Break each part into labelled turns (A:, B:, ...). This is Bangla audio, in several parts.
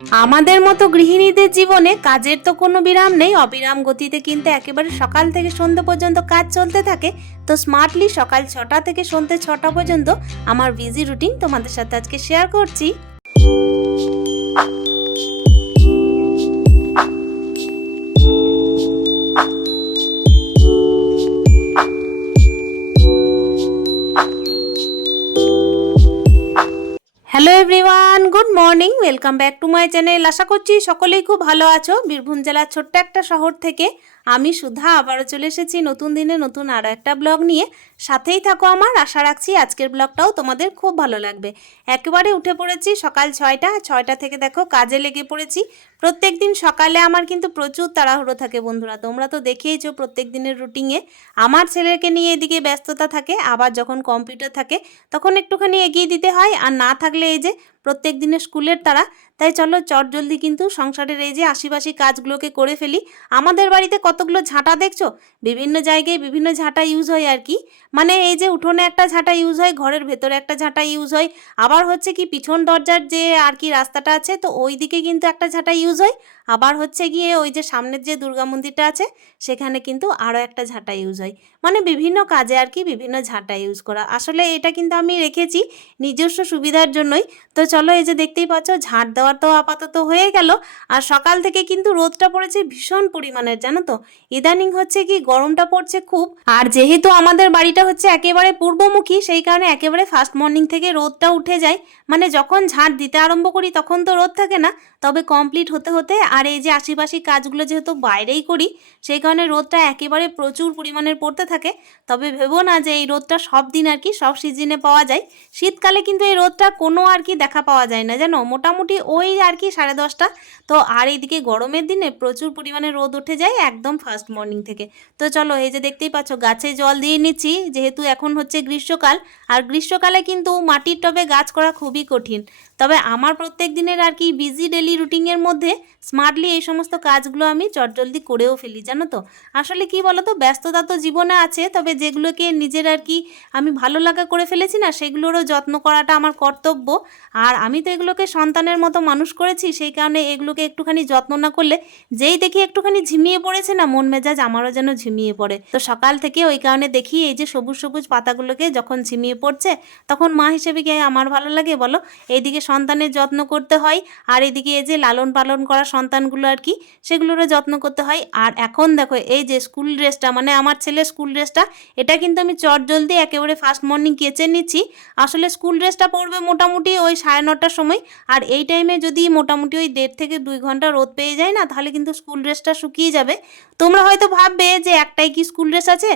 A: আমাদের মতো গৃহিণীদের জীবনে কাজের তো কোনো বিরাম নেই, অবিরাম গতিতে কিন্তু একেবারে সকাল থেকে সন্ধ্যে পর্যন্ত কাজ চলতে থাকে। তো স্মার্টলি সকাল ছটা থেকে সন্ধ্যে ছটা পর্যন্ত আমার বিজি রুটিন তোমাদের সাথে আজকে শেয়ার করছি। Hello everyone good morning, welcome back to my channel. আশা করছি সকলেই খুব ভালো আছো। বীরভূম জেলার ছোট্ট একটা শহর থেকে আমি সুধা আবারও চলে এসেছি নতুন দিনে নতুন আরও একটা ব্লগ নিয়ে। সাথেই থাকো আমার, আশা রাখছি আজকের ব্লগটাও তোমাদের খুব ভালো লাগবে। একেবারে উঠে পড়েছি সকাল ছয়টা ছয়টা থেকে দেখো কাজে লেগে পড়েছি। প্রত্যেক দিন সকালে আমার কিন্তু প্রচুর তাড়াহুড়ো থাকে বন্ধুরা, তোমরা তো দেখেইছো প্রত্যেক দিনের রুটিনে আমার ছেলেকে নিয়ে এদিকে ব্যস্ততা থাকে, আবার যখন কম্পিউটার থাকে তখন একটুখানি এগিয়ে দিতে হয়, আর না থাকলে এই যে প্রত্যেক দিনের স্কুলের তারা তাই চলো চট জলদি কিন্তু সংসারের এই যে আশিপাশি কাজগুলোকে করে ফেলি। আমাদের বাড়িতে কতগুলো ঝাঁটা দেখছ? বিভিন্ন জায়গায় বিভিন্ন ঝাঁটা ইউজ হয় আর কি। মানে এই যে উঠোনে একটা ঝাঁটা ইউজ হয়, ঘরের ভেতরে একটা ঝাঁটা ইউজ হয়। আবার হচ্ছে কি পিছন দরজার যে আর কি রাস্তাটা আছে, তো ওই দিকে কিন্তু একটা ঝাঁটা ইউজ হয়। আবার হচ্ছে গিয়ে ওই যে সামনের যে দুর্গা মন্দিরটা আছে, সেখানে কিন্তু আরও একটা ঝাঁটা ইউজ হয়। মানে বিভিন্ন কাজে আর কি বিভিন্ন ঝাঁটা ইউজ করা। আসলে এটা কিন্তু আমি রেখেছি নিজস্ব সুবিধার জন্যই। তো চলো এই যে দেখতেই পাচ্ছ, ঝাঁট দেওয়ার তো আপাতত হয়ে গেল। আর সকাল থেকে কিন্তু রোদটা পড়েছে ভীষণ পরিমাণের, জানো তো? ইদানিং হচ্ছে কি গরমটা পড়ছে খুব। আর যেহেতু আমাদের বাড়িটা হচ্ছে একেবারে পূর্বমুখী, সেই কারণে একেবারে ফার্স্ট মর্নিং থেকে রোদটা উঠে যায়। মানে যখন ঝাঁট দিতে আরম্ভ করি তখন তো রোদ থাকে না। তবে কমপ্লিট হতে হতে আর এই যে আশিপাশি কাজগুলো যেহেতু বাইরেই করি, সেই কারণে রোদটা একেবারে প্রচুর পরিমাণের পড়তে থাকে। তবে ভেবো না যে এই রোদটা সব দিন আর কি, সব সিজনে পাওয়া যায়। শীতকালে কিন্তু এই রোদটা কোনো আর কি দেখা পাওয়া যায় না, জানো? মোটামুটি ওই আর কি সাড়ে দশটা। তো আর এইদিকে গরমের দিনে প্রচুর পরিমাণে রোদ উঠে যায় একদম ফার্স্ট মর্নিং থেকে। তো চলো, এই যে দেখতেই পাচ্ছ, গাছে জল দিয়ে নিচ্ছি, যেহেতু এখন হচ্ছে গ্রীষ্মকাল। আর গ্রীষ্মকালে কিন্তু মাটির টবে গাছ করা খুবই কঠিন। তবে আমার প্রত্যেক দিনের আর কি বিজি ডেলি রুটিনের মধ্যে স্মার্টলি এই সমস্ত কাজগুলো আমি চটজলদি করেও ফেলি, জানো তো। আসলে কি বলো তো ব্যস্ততা তো জীবনে আছে, তবে যেগুলোকে নিজের আর কি আমি ভালো লাগা করে ফেলেছি না, সেগুলোরও যত্ন করাটা আমার কর্তব্য। আর আমি তো এগুলোকে সন্তানের মতো মানুষ করেছি, সেই কারণে এগুলোকে একটুখানি যত্ন না করলে যেই দেখি একটুখানি ঝিমিয়ে পড়েছে না, মন মেজাজ আমারও যেন ঝিমিয়ে পড়ে। তো সকাল থেকে ওই কারণে দেখি এই যে সবুজ সবুজ পাতাগুলোকে যখন ঝিমিয়ে পড়ছে, তখন মা হিসেবে কি আমার ভালো লাগে বলো? এইদিকে সন্তানের যত্ন করতে হয়। আর এদিকে এই যে লালন পালন করা সন্তানগুলো আর কি, সেগুলোরও যত্ন করতে হয়। আর এখন দেখো, এই যে স্কুল ড্রেসটা মানে আমার ছেলে স্কুল ড্রেসটা এটা কিন্তু আমি চট জলদি একেবারে ফার্স্ট মর্নিং কেচে নিচ্ছি। আসলে স্কুল ড্রেসটা পরবে মোটামুটি ওই সাড়ে নটার সময়। আর এই টাইমে যদি মোটামুটি ওই দেড় থেকে দুই ঘণ্টা রোদ পেয়ে যায় না, তাহলে কিন্তু স্কুল ড্রেসটা শুকিয়ে যাবে। তোমরা হয়তো ভাববে যে একটাই কি স্কুল ড্রেস আছে?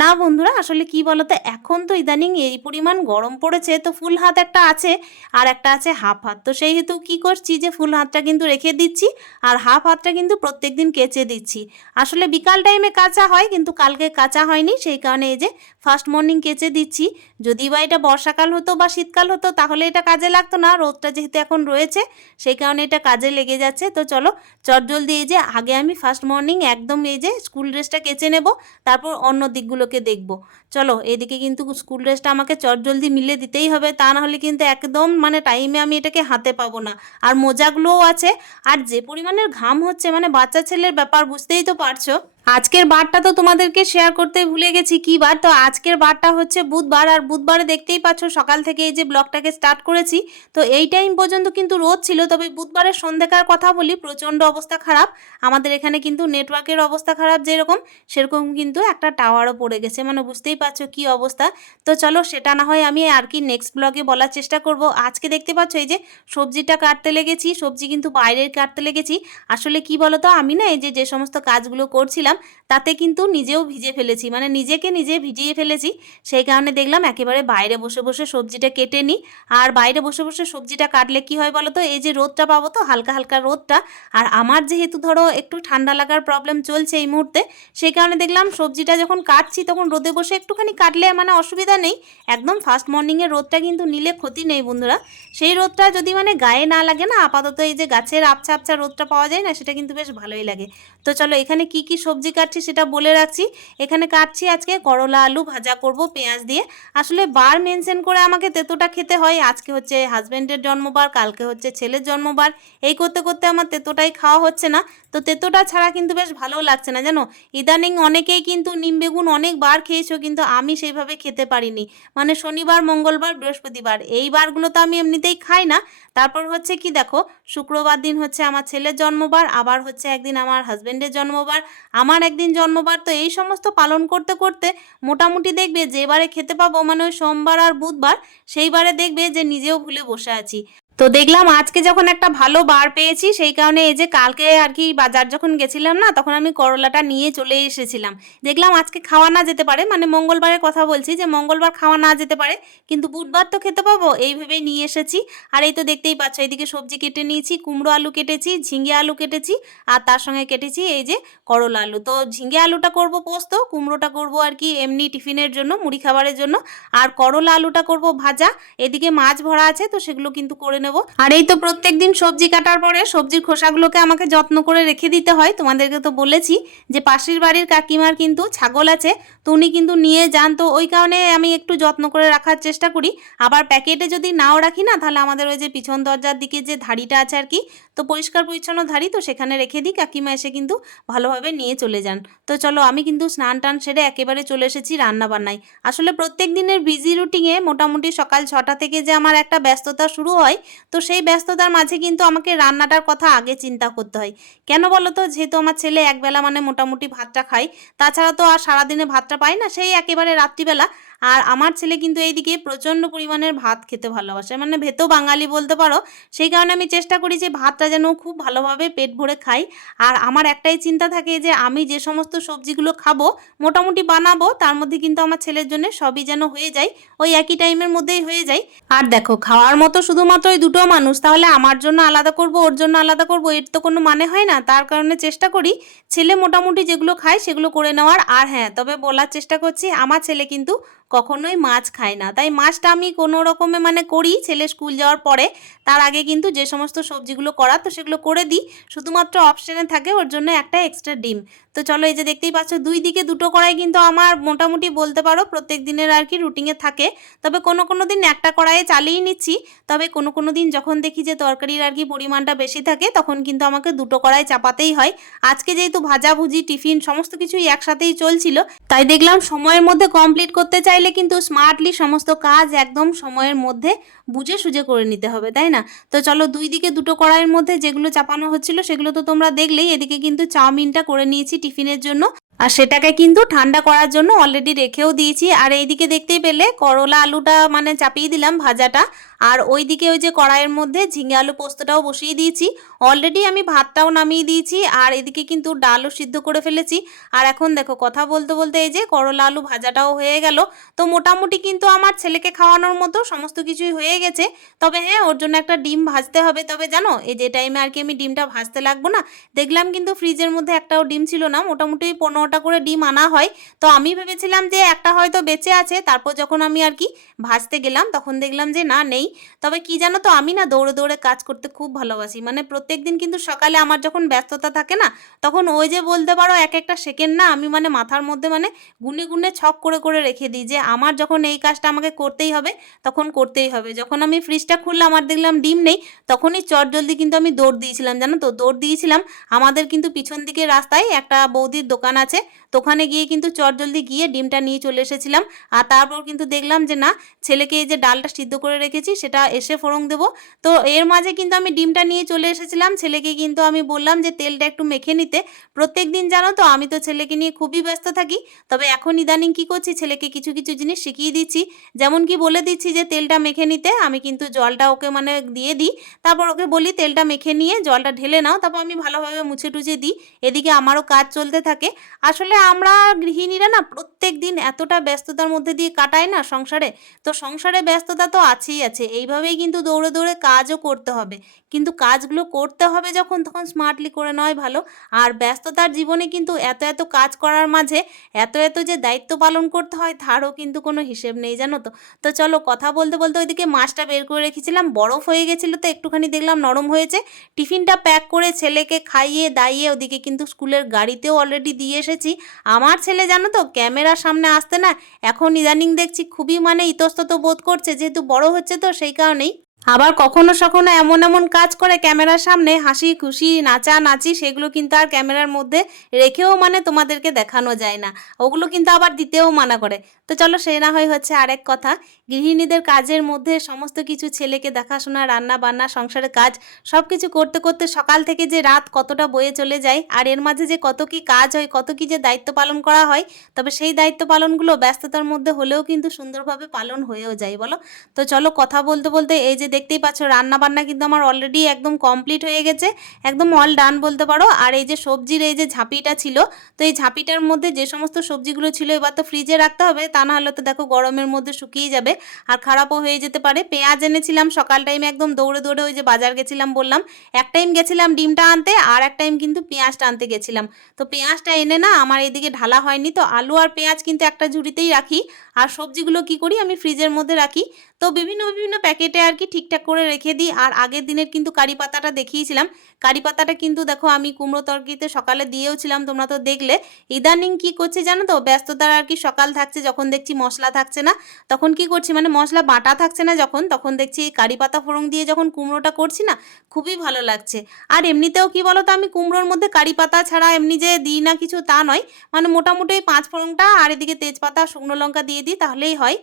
A: না বন্ধুরা, আসলে কি বলতো, এখন তো ইদানিং এই পরিমাণ গরম পড়েছে, তো ফুল হাত একটা আছে। আর একটা আছে হাফ হাত। তো সেই হেতু কী করছি যে, ফুল হাতটা কিন্তু রেখে দিচ্ছি আর হাফ হাতটা কিন্তু প্রত্যেক দিন কেচে দিচ্ছি। আসলে বিকাল টাইমে কাঁচা হয় কিন্তু কালকে কাঁচা হয়নি, সেই কারণে এই যে ফার্স্ট মর্নিং কেচে দিচ্ছি। যদি বা এটা বর্ষাকাল হতো বা শীতকাল হতো তাহলে এটা কাজে লাগতো না, রোদটা যেহেতু এখন রয়েছে, সেই কারণে এটা কাজে লেগে যাচ্ছে। তো চলো চটজলদি এই যে আগে আমি ফার্স্ট মর্নিং একদম এই যে স্কুল ড্রেসটা কেচে নেব, তারপর অন্য দিকগুলোকে দেখব। চলো, এদিকে কিন্তু স্কুল ড্রেসটা আমাকে চটজলদি মিলে দিতেই হবে, তা না হলে কিন্তু একদম মানে টাইমে আমি এটাকে হাতে পাবো না। আর মোজাগুলোও আছে। আর যে পরিমাণের ঘাম হচ্ছে মানে বাচ্চা ছেলের ব্যাপার বুঝতেই তো পারছ। আজকের বারটা তো তোমাদেরকে শেয়ার করতে ভুলে গেছি। কি বার? তো আজকের বারটা হচ্ছে বুধবার। আর বুধবারে দেখতেই পাচ্ছ, সকাল থেকে এই যে ব্লগটাকে স্টার্ট করেছি। তো এই টাইম পর্যন্ত কিন্তু রোদ ছিল, তবে বুধবারের সন্ধ্যাকার কথা বলি, প্রচণ্ড অবস্থা খারাপ। আমাদের এখানে কিন্তু নেটওয়ার্কের অবস্থা খারাপ যেরকম, সেরকম কিন্তু একটা টাওয়ারও পড়ে গেছে। মানে বুঝতেই পারছ কি অবস্থা। তো চলো, সেটা না হয় আমি আর কি নেক্সট ব্লগে বলার চেষ্টা করব। আজকে দেখতে পাচ্ছ এই যে সবজিটা কাটতে লেগেছি, সবজি কিন্তু বাইরের কাটতে লেগেছি। আসলে কি বলতো, আমি না এই যে যে সমস্ত কাজগুলো করছিলাম তাতে কিন্তু নিজেও ভিজে ফেলেছি। মানে নিজেকে নিজে ভিজিয়ে ফেলেছি, সেই কারণে দেখলাম একেবারে বাইরে বসে বসে সবজিটা কেটে নিই। আর বাইরে বসে বসে সবজিটা কাটলে কি হয় বলো তো এই যে রোদটা পাবো তো, হালকা হালকা রোদটা, আর আমার যেহেতু ধরো একটু ঠান্ডা লাগার প্রবলেম চলছে এই মুহূর্তে, সেই কারণে দেখলাম সবজিটা যখন কাটছি, তখন রোদে বসে একটুখানি কাটলে মানে অসুবিধা নেই। একদম ফার্স্ট মর্নিংয়ের রোদটা কিন্তু নিলে ক্ষতি নেই বন্ধুরা। সেই রোদটা যদি মানে গায়ে না লাগে না, আপাতত এই যে গাছের আবছা আবছা রোদটা পাওয়া যায় না, সেটা কিন্তু বেশ ভালোই লাগে। তো চলো এখানে কি কি সবজি সবজি কাটছি সেটা বলে রাখছি। এখানে কাটছি আজকে করলা, আলু ভাজা করব, পেঁয়াজ দিয়ে। আসলে বার মেনশন করে আমাকে তেতোটা খেতে হয়। আজকে হচ্ছে হাজব্যান্ডের জন্মবার, কালকে হচ্ছে ছেলের জন্মবার। এই করতে করতে আমার তেতোটাই খাওয়া হচ্ছে না। তো তেতোটা ছাড়া কিন্তু বেশ ভালো লাগছে না, জানো? ইদানিং অনেকেই কিন্তু নিম বেগুন অনেকবার খেয়েছো, কিন্তু আমি সেইভাবে খেতে পারিনি। মানে শনিবার, মঙ্গলবার, বৃহস্পতিবার, এই বারগুলো তো আমি এমনিতেই খাই না। তারপর হচ্ছে কি দেখো, শুক্রবার দিন হচ্ছে আমার ছেলের জন্মবার, আবার হচ্ছে একদিন আমার হাজব্যান্ডের জন্মবার। আমার একদিন জন্মবার, তো এই সমস্ত পালন করতে করতে মোটামুটি দেখবে যে বারে খেতে পাবো মানে ওই সোমবার আর বুধবার, সেইবারে দেখবে যে নিজেও ভুলে বসে আছি। তো দেখলাম আজকে যখন একটা ভালো বার পেয়েছি, সেই কারণে এই যে কালকে আর কি বাজার যখন গেছিলাম না, তখন আমি করলাটা নিয়ে চলে এসেছিলাম। দেখলাম আজকে খাওয়া না যেতে পারে মানে মঙ্গলবারের কথা বলছি যে মঙ্গলবার খাওয়া না যেতে পারে, কিন্তু বুধবার তো খেতে পাবো, এই ভেবেই নিয়ে এসেছি। আর এই তো দেখতেই পাচ্ছ, এইদিকে সবজি কেটে নিয়েছি, কুমড়ো আলু কেটেছি, ঝিঙে আলু কেটেছি, আর তার সঙ্গে কেটেছি এই যে করলা আলু। তো ঝিঙে আলুটা করব পোস্ত, কুমড়োটা করব আর কি এমনি টিফিনের জন্য, মুড়ি খাবারের জন্য। আর করলা আলুটা করব ভাজা, এদিকে মাছ ভরা আছে, তো সেগুলো কিন্তু করে নেব। আর এই তো প্রত্যেক দিন সবজি কাটার পরে সবজির খোসাগুলোকে আমাকে যত্ন করে রেখে দিতে হয়। তোমাদেরকে তো বলেছি যে পাশের বাড়ির কাকিমার কিন্তু ছাগল আছে, তো উনি কিন্তু নিয়ে যান। তো ওই কারণে আমি একটু যত্ন করে রাখার চেষ্টা করি। আবার প্যাকেটে যদি নাও রাখি না, তাহলে আমাদের ওই যে পিছন দরজার দিকে যে ধাড়িটা আছে আর কি তো পরিষ্কার পরিচ্ছন্ন ধাড়ি তো সেখানে রেখে দিই। কাকিমা এসে কিন্তু ভালোভাবে নিয়ে চলে যান। তো চলো আমি কিন্তু স্নান টান সেরে একেবারে চলে এসেছি রান্না বান্নায় আসলে প্রত্যেক দিনের বিজি রুটিনে মোটামুটি সকাল ছটা থেকে যে আমার একটা ব্যস্ততা শুরু হয়, তো সেই ব্যস্ততার মাঝে কিন্তু আমাকে রান্নাটার কথা আগে চিন্তা করতে হয়। কেন বলো তো? যেহেতু আমার ছেলে একবেলা মানে মোটামুটি ভাতটা খায়, তাছাড়া তো আর সারাদিনে ভাতটা পায় না, সেই একেবারে রাত্রিবেলা আর আমার ছেলে কিন্তু এইদিকে প্রচণ্ড পরিমাণের ভাত খেতে ভালোবাসে। মানে ভেতো বাঙালি বলতে পারো, সেই কারণে আমি চেষ্টা করি যে ভাতটা যেন খুব ভালোভাবে পেট ভরে খাই আর আমার একটাই চিন্তা থাকে যে আমি যে সমস্ত সবজিগুলো খাব, মোটামুটি বানাবো, তার মধ্যে কিন্তু আমার ছেলের জন্য সবই যেন হয়ে যায়, ওই একই টাইমের মধ্যেই হয়ে যায়। আর দেখো, খাওয়ার মতো শুধুমাত্র ওই দুটো মানুষ, তাহলে আমার জন্য আলাদা করব, ওর জন্য আলাদা করব, এর তো কোনো মানে হয় না। তার কারণে চেষ্টা করি, ছেলে মোটামুটি যেগুলো খায় সেগুলো করে নেওয়ার। আর হ্যাঁ তবে বলার চেষ্টা করছি, আমার ছেলে কিন্তু কখনোই মাছ খায় না। তাই মাছটা আমি কোনো রকমে মানে করি, ছেলে স্কুল যাওয়ার পরে। তার আগে কিন্তু যে সমস্ত সবজিগুলো করা, তো সেগুলো করে দিই। শুধুমাত্র অপশানে থাকে, ওর জন্য একটা এক্সট্রা ডিম। তো চলো এই যে দেখতেই পাচ্ছ, দুই দিকে দুটো কড়াই কিন্তু আমার মোটামুটি বলতে পারো, প্রত্যেক দিনের আর কি রুটিনে থাকে। তবে কোনো কোনো দিন একটা কড়াইয়ে চালিয়ে নিচ্ছি। তবে কোনো কোনো দিন যখন দেখি যে তরকারির আর কি পরিমাণটা বেশি থাকে, তখন কিন্তু আমাকে দুটো কড়াই চাপাতেই হয়। আজকে যেহেতু ভাজাভুজি টিফিন, সমস্ত কিছুই একসাথেই চলছিল, তাই দেখলাম সময়ের মধ্যে কমপ্লিট করতে চাইলে কিন্তু স্মার্টলি সমস্ত কাজ একদম সময়ের মধ্যে বুঝে সুঝে করে নিতে হবে, তাই না? তো চলো দুই দিকে দুটো কড়াইয়ের মধ্যে যেগুলো চাপানো হচ্ছিল সেগুলো তো তোমরা দেখলেই, এদিকে কিন্তু চাউমিনটা করে নিয়েছি টিফিনের জন্য। আর সেটাকে কিন্তু ঠান্ডা করার জন্য অলরেডি রেখেও দিয়েছি। আর এইদিকে দেখতেই পেলে করলা আলুটা মানে চাপিয়ে দিলাম ভাজাটা। আর ওইদিকে ওই যে কড়াইয়ের মধ্যে ঝিঙে আলু পোস্তটাও বসিয়ে দিয়েছি। অলরেডি আমি ভাতটাও নামিয়ে দিয়েছি আর এদিকে কিন্তু ডালও সিদ্ধ করে ফেলেছি। আর এখন দেখো কথা বলতে বলতে এই যে করলা আলু ভাজাটাও হয়ে গেল। তো মোটামুটি কিন্তু আমার ছেলেকে খাওয়ানোর মতো সমস্ত কিছুই হয়ে গেছে। তবে হ্যাঁ ওর জন্য একটা ডিম ভাজতে হবে। তবে জানো, এই যে টাইমে আর কি আমি ডিমটা ভাজতে লাগবো না? দেখলাম কিন্তু ফ্রিজের মধ্যে একটাও ডিম ছিল না। মোটামুটি পনেরোটা করে ডিম আনা হয়, তো আমি ভেবেছিলাম যে একটা হয়তো বেঁচে আছে, তারপর যখন আমি আর কি ভাজতে গেলাম, তখন দেখলাম যে না, নেই। তবে কি জানো তো, আমি না দৌড়ে দৌড়ে কাজ করতে খুব ভালোবাসি। মানে প্রত্যেক দিন কিন্তু সকালে আমার যখন ব্যস্ততা থাকে না, তখন ওই যে বলতে পারো এক একটা সেকেন্ড না, আমি মানে মাথার মধ্যে মানে গুনে গুনে ছক করে করে রেখে দিই যে আমার যখন এই কাজটা আমাকে করতেই হবে, তখন করতেই হবে। যখন আমি ফ্রিজটা খুললাম আর দেখলাম ডিম নেই, তখনই চট জলদি কিন্তু আমি দৌড় দিয়েছিলাম, জানো তো? দৌড় দিয়েছিলাম, আমাদের কিন্তু পিছন দিকে রাস্তায় একটা বৌদির দোকান আছে তো ওখানে গিয়ে কিন্তু চট জলদি গিয়ে ডিমটা নিয়ে চলে এসেছিলাম। আর তারপর কিন্তু দেখলাম যে না, ছেলেকে এই যে ডালটা সিদ্ধ করে রেখেছি, সেটা এসে ফোড়ন দেবো। তো এর মাঝে কিন্তু আমি ডিমটা নিয়ে চলে এসেছিলাম। ছেলেকে কিন্তু আমি বললাম যে তেলটা একটু মেখে নিতে। প্রত্যেক দিন জানো তো, আমি তো ছেলেকে নিয়ে খুবই ব্যস্ত থাকি। তবে এখন ইদানিং কি করছি, ছেলেকে কিছু কিছু জিনিস শিখিয়ে দিচ্ছি। যেমন কি বলে দিচ্ছি যে তেলটা মেখে নিতে, আমি কিন্তু জলটা ওকে মানে দিয়ে দিই। তারপর ওকে বলি, তেলটা মেখে নিয়ে জলটা ঢেলে নাও। তারপর আমি ভালোভাবে মুছে টুছে দিই। এদিকে আমারও কাজ চলতে থাকে। আসলে আমরা গৃহিণীরা না প্রত্যেক দিন এতটা ব্যস্ততার মধ্যে দিয়ে কাটাই না সংসারে। তো সংসারে ব্যস্ততা তো আছেই আছে। এইভাবেই কিন্তু দৌড়ে দৌড়ে কাজও করতে হবে। কিন্তু কাজগুলো করতে হবে যখন, তখন স্মার্টলি করে নেওয়াই ভালো। আর ব্যস্ততার জীবনে কিন্তু এত এত কাজ করার মাঝে এত এত যে দায়িত্ব পালন করতে হয় তারও কিন্তু কোনো হিসেব নেই, জানো তো। তো চলো কথা বলতে বলতে ওইদিকে মাছটা বের করে রেখেছিলাম। বরফ হয়ে গেছিল তো একটুখানি দেখলাম নরম হয়েছে। টিফিনটা প্যাক করে ছেলেকে খাইয়ে, দাইয়ে ওদিকে কিন্তু স্কুলের গাড়িতেও অলরেডি দিয়ে এসেছি। আমার ছেলে জানো তো ক্যামেরার সামনে আসতে না এখন ইদানিং দেখছি খুবই মানে ইতস্তত বোধ করছে। যেহেতু বড় হচ্ছে তো সেই কারণেই আবার কখনো সখনো এমন এমন কাজ করে ক্যামেরার সামনে হাসি, খুশি, নাচা, নাচি, সেগুলো কিন্তু আর ক্যামেরার মধ্যে রেখেও মানে তোমাদেরকে দেখানো যায় না। ওগুলো কিন্তু আবার দিতেও মানা করে। তো চলো সে না হয় হচ্ছে আরেক কথা। গৃহিণীদের কাজের মধ্যে সমস্ত কিছু ছেলেকে দেখাশোনা রান্না বান্না সংসারের কাজ সব কিছু করতে করতে সকাল থেকে যে রাত কতটা বয়ে চলে যায় আর এর মাঝে যে কত কি কাজ হয়, কত কি যে দায়িত্ব পালন করা হয়, তবে সেই দায়িত্ব পালনগুলো ব্যস্ততার মধ্যে হলেও কিন্তু সুন্দরভাবে পালন হয়েও যায় বলো। তো চলো কথা বলতে বলতে এই যে দেখতেই পাচ্ছ রান্না বান্না কিন্তু আমার অলরেডি একদম কমপ্লিট হয়ে গেছে। একদম অল ডান বলতে পারো। আর এই যে সবজির এই যে ঝাঁপিটা ছিল, তো এই ঝাঁপিটার মধ্যে যে সমস্ত সবজিগুলো ছিল এবার তো ফ্রিজে রাখতে হবে, তা না হলে তো দেখো গরমের মধ্যে শুকিয়ে যাবে। আর খারাপও হয়ে যেতে পারে। পেঁয়াজ এনেছিলাম, সকাল টাইমে একদম দৌড়ে দৌড়ে ওই যে বাজার গেছিলাম বললাম। এক টাইম গেছিলাম ডিমটা আনতে, আর এক টাইম কিন্তু পেঁয়াজটা আনতে গেছিলাম। তো পেঁয়াজটা এনে না আমার এদিকে ঢালা হয়নি, তো আলু আর পেঁয়াজ কিন্তু একটা ঝুড়িতেই রাখি। আর সবজিগুলো কি করি, আমি ফ্রিজের মধ্যে রাখি। তো বিভিন্ন বিভিন্ন প্যাকেটে আর কি ঠিকঠাক করে রেখে দিই। আর আগের দিনের কিন্তু কারি পাতাটা দেখিয়েছিলাম। কারি পাতাটা কিন্তু দেখো আমি কুমড়ো তরকারিতে সকালে দিয়েওছিলাম, তোমরা তো দেখলে। ইদানিং কি করছি জানো তো? ব্যস্ততার আর কি সকাল থাকছে, যখন দেখছি মশলা থাকছে না, তখন কি করছি? মানে মশলা বাটা থাকছে না যখন, তখন দেখছি এই কারি পাতা ফোড়ন দিয়ে যখন কুমড়োটা করছি না, খুবই ভালো লাগছে। আর এমনিতেও কি বলো তো আমি কুমড়োর মধ্যে কারি পাতা ছাড়া এমনি যে দিই না কিছু তা নয়। মানে মোটামুটি পাঁচ ফোড়নটা আর এদিকে তেজপাতা, শুকনো লঙ্কা দিয়ে দিই, তাহলেই হয়।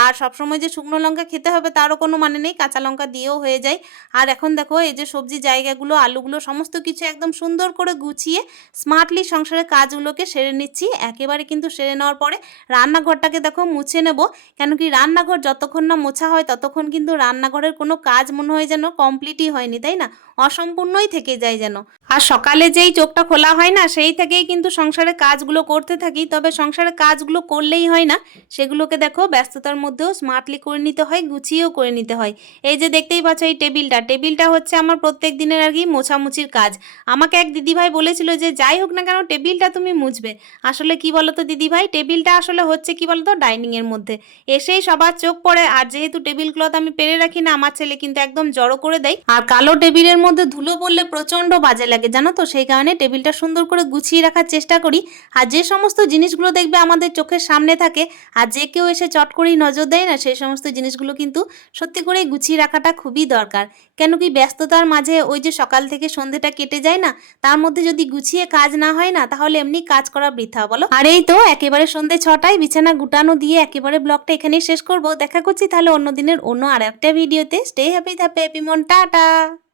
A: আর সবসময় যে শুকনো লঙ্কা খেতে হবে, তারও কোনো মানে নেই, কাঁচা লঙ্কা দিয়েও হয়ে যায়। আর এখন দেখো এই যে সবজি জায়গাগুলো, আলুগুলো সমস্ত কিছু একদম সুন্দর করে গুছিয়ে স্মার্টলি সংসারের কাজগুলোকে সেরে নিচ্ছি। একেবারে কিন্তু সেরে নেওয়ার পরে রান্নাঘরটাকে দেখো মুছে নেব। কেন কি রান্নাঘর যতক্ষণ না মোছা হয় ততক্ষণ কিন্তু রান্নাঘরের কোনো কাজ মনে হয় যেন কমপ্লিটই হয়নি, তাই না? অসম্পূর্ণই থেকে যায় যেন। আর সকালে যেই চোখটা খোলা হয় না, সেই থেকেই কিন্তু সংসারের কাজগুলো করতে থাকি। তবে সংসারের কাজগুলো করলেই হয় না, সেগুলোকে দেখো ব্যস্ততার মধ্যেও স্মার্টলি করে নিতে হয়, গুছিয়েও করে নিতে হয়। এই যে দেখতেই পাচ্ছ এই টেবিলটা টেবিলটা হচ্ছে আমার প্রত্যেক দিনের আর কি মোছামুছির কাজ। আমাকে এক দিদিভাই বলেছিল যে, যাই হোক না কেন, টেবিলটা তুমি মুছবে। আসলে কি বলো তো দিদিভাই, টেবিলটা আসলে হচ্ছে কি বলো তো ডাইনিংয়ের মধ্যে। এসেই সবার চোখ পড়ে, আর যেহেতু টেবিল ক্লথ আমি পেরে রাখি না, আমার ছেলে কিন্তু একদম জড়ো করে দেয়। আর কালো টেবিলের মধ্যে ধুলো পড়লে প্রচণ্ড বাজে লাগে। জানো তো? সেই কারণে টেবিলটা সুন্দর করে গুছিয়ে রাখার চেষ্টা করি। আর যে সমস্ত জিনিসগুলো দেখবে আমাদের চোখের সামনে থাকে, আর যে কেউ এসে চট করেই নজর দেয় না, সেই সমস্ত জিনিসগুলো কিন্তু সত্যি করেই গুছিয়ে রাখাটা খুবই দরকার। কেন কি ব্যস্ততার মাঝে ওই যে সকাল থেকে সন্ধেটা কেটে যায় না, তার মধ্যে যদি গুছিয়ে কাজ না হয় না, তাহলে এমনি কাজ করা বৃথা, বলো? আর এই তো একেবারে সন্ধে ছটায় বিছানা গুটানো দিয়ে একেবারে ব্লগটা এখানেই শেষ করব। দেখা করছি তাহলে অন্য দিনের অন্য আর একটা ভিডিওতে। স্টে হ্যাপি হ্যাপি হ্যাপি মন, টাটা!